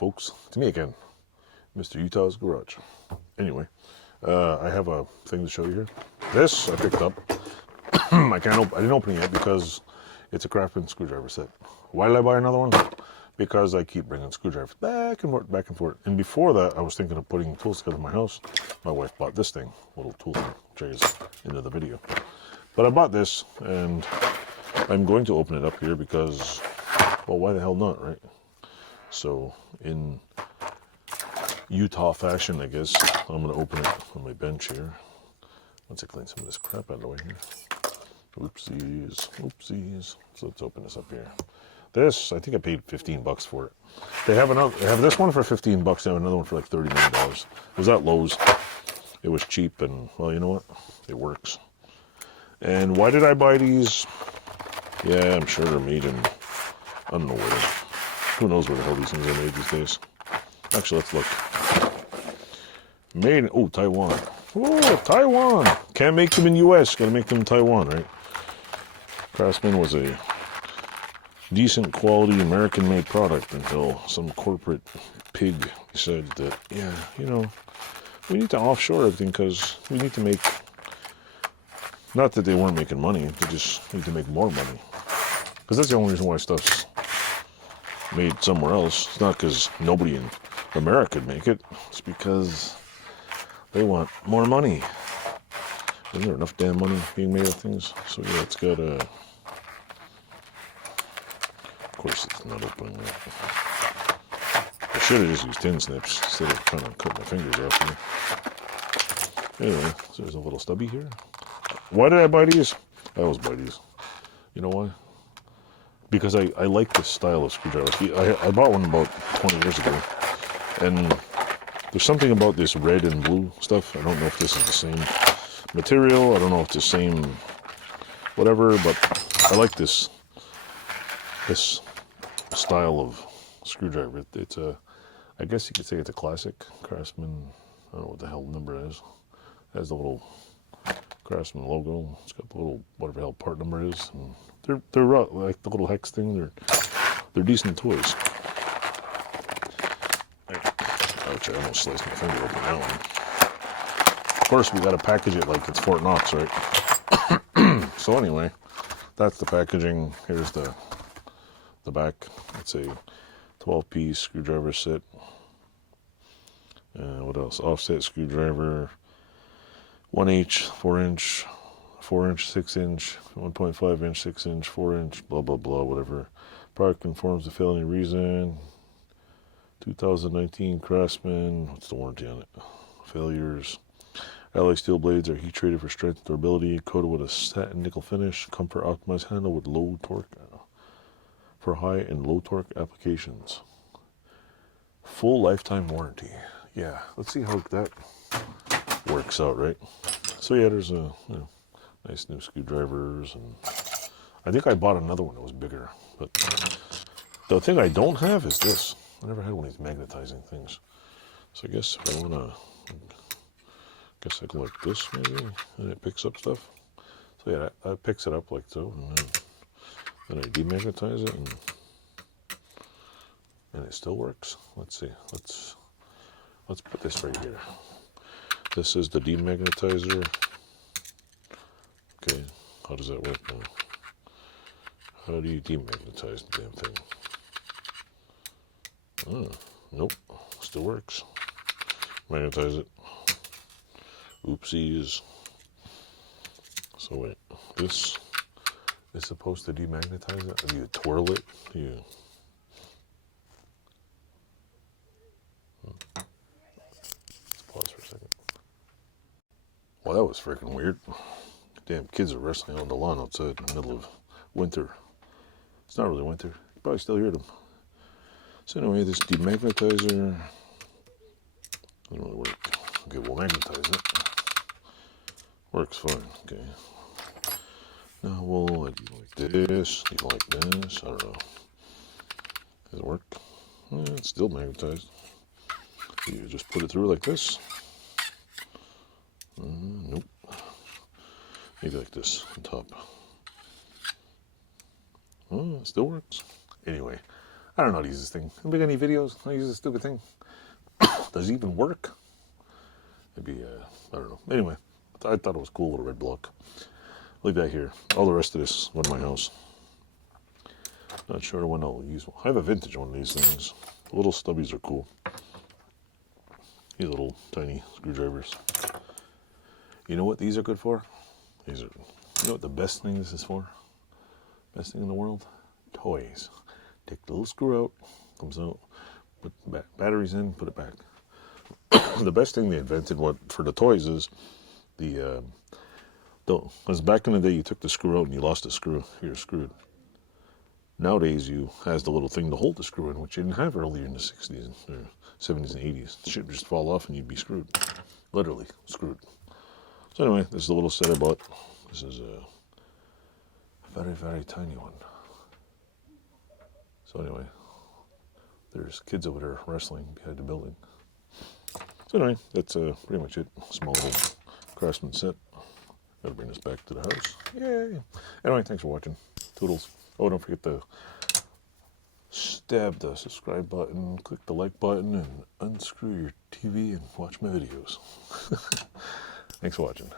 folks, it's me again, Mr. Utah's Garage. Anyway, I have a thing to show you here. This I picked up. I didn't open it yet because it's a Craftsman screwdriver set. Why did I buy another one? Because I keep bringing screwdrivers back and forth, back and forth. And before that, I was thinking of putting tools together in my house. My wife bought this thing, little tool thing, which is into the video. But I bought this, and I'm going to open it up here because, well, why the hell not, right? So, in Utah fashion, I guess, I'm going to open it on my bench here. Once I clean some of this crap out of the way here. Oopsies, oopsies. So let's open this up here. This, I think I paid $15 for it. They have this one for $15. They have another one for like $39. It was at Lowe's. It was cheap, and well, you know what? It works. And why did I buy these? Yeah, I'm sure they're made in, I don't know where. Who knows where the hell these things are made these days? Actually, let's look. Made in, oh, Taiwan. Oh, Taiwan. Can't make them in U.S. Got to make them in Taiwan, right? Craftsman was a decent quality American-made product until some corporate pig decided that, yeah, you know, we need to offshore everything because we need to make, not that they weren't making money, they just need to make more money. Because that's the only reason why stuff's made somewhere else. It's not because nobody in America could make it. It's because they want more money. Isn't there enough damn money being made of things? So yeah, it's got a... Of course, it's not opening yet. I should have just used tin snips instead of trying to cut my fingers off here. Anyway, so there's a little stubby here. Why did I buy these? I always buy these. You know why? Because I like this style of screwdriver. I bought one about 20 years ago. And there's something about this red and blue stuff. I don't know if this is the same material. I don't know if it's the same whatever, but I like this style of screwdriver. It's a, I guess you could say it's a classic Craftsman. I don't know what the hell number it is. It has the little Craftsman logo. It's got the little whatever the hell part number is. And they're like the little hex thing. They're decent toys. Ouch! I almost sliced my finger open that one. Of course, we got to package it like it's Fort Knox, right? So anyway, that's the packaging. Here's the back. It's a 12-piece screwdriver set. What else? Offset screwdriver. 1H, 4-inch, 4-inch, 6-inch, 1.5-inch, 6-inch, 4-inch, blah, blah, blah, whatever. Product conforms to fail any reason. 2019 Craftsman. What's the warranty on it? Failures. Alloy steel blades are heat treated for strength and durability. Coated with a satin nickel finish. Comfort optimized handle with low torque for high and low torque applications. Full lifetime warranty. Yeah, let's see how that works out, right? So yeah, there's a nice new screwdrivers, and I think I bought another one that was bigger. But the thing I don't have is this. I never had one of these magnetizing things. So I guess if I wanna, I go like this maybe, and it picks up stuff. So yeah, that picks it up like so, and then I demagnetize it, and it still works. Let's see. Let's put this right here. This is the demagnetizer. Okay, how does that work now? How do you demagnetize the damn thing? Oh, nope, still works. Magnetize it. Oopsies. So wait, this is supposed to demagnetize it? Do you twirl it? Let's pause for a second. Well, that was freaking weird. Damn kids are wrestling on the lawn outside in the middle of winter. It's not really winter. You probably still hear them. So anyway, this demagnetizer doesn't really work. Okay, we'll magnetize it. Works fine. Okay. Now we'll do like this, do like this. I don't know. Does it work? Yeah, it's still magnetized. You just put it through like this. Nope. Maybe like this on top. Oh, it still works. Anyway, I don't know how to use this thing. Anybody got any videos? How to use this stupid thing? Does it even work? Maybe, I don't know. Anyway, I thought it was cool, little red block. Leave that here. All the rest of this went in my house. Not sure when I'll use one. I have a vintage one of these things. The little stubbies are cool. These little tiny screwdrivers. You know what these are good for? These are, you know what the best thing this is for? Best thing in the world? Toys. Take the little screw out, comes out, put batteries in, put it back. The best thing they invented for the toys is because back in the day you took the screw out and you lost the screw, you're screwed. Nowadays you has the little thing to hold the screw in, which you didn't have earlier in the 60s, or 70s and 80s. The shit would just fall off and you'd be screwed. Literally screwed. So anyway, this is the little set I bought. This is a very, very tiny one. So anyway, there's kids over there wrestling behind the building. So anyway, that's pretty much it. Small little Craftsman set. Gotta bring this back to the house. Yay! Anyway, thanks for watching. Toodles. Oh, don't forget to stab the subscribe button, click the like button, and unscrew your TV and watch my videos. Thanks for watching.